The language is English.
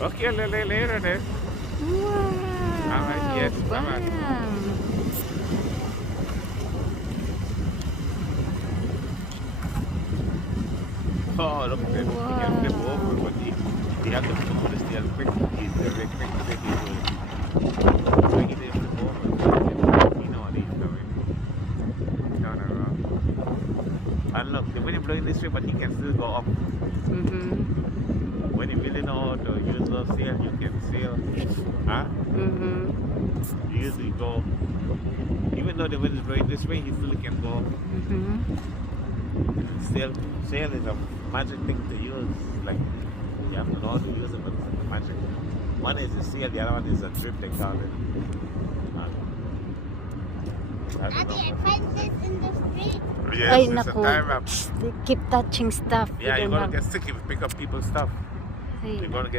Okay, later then. Wow. Alright, yes, bye-bye. Bam. Oh, look at him. He can flip over, but he has to hold his tail quick. He's very quick to take his way. So he didn't flip over. He know what he's doing. Turn around. And look, when he's blowing this way, but he can still go up. When you really know how to use those sail, you can sail. Huh? You usually go, even though the wind is blowing this way, he still can go. Sail is a magic thing to use. Like, you have to know how to use it, but it's magic. One is a sail, the other one is a drip, they call it. Daddy, I find this in the street. Yes, Ay, it's a naku. time up. They keep touching stuff. Yeah, We you're don't gonna have- get sick if you pick up people's stuff. Ay, You're gonna get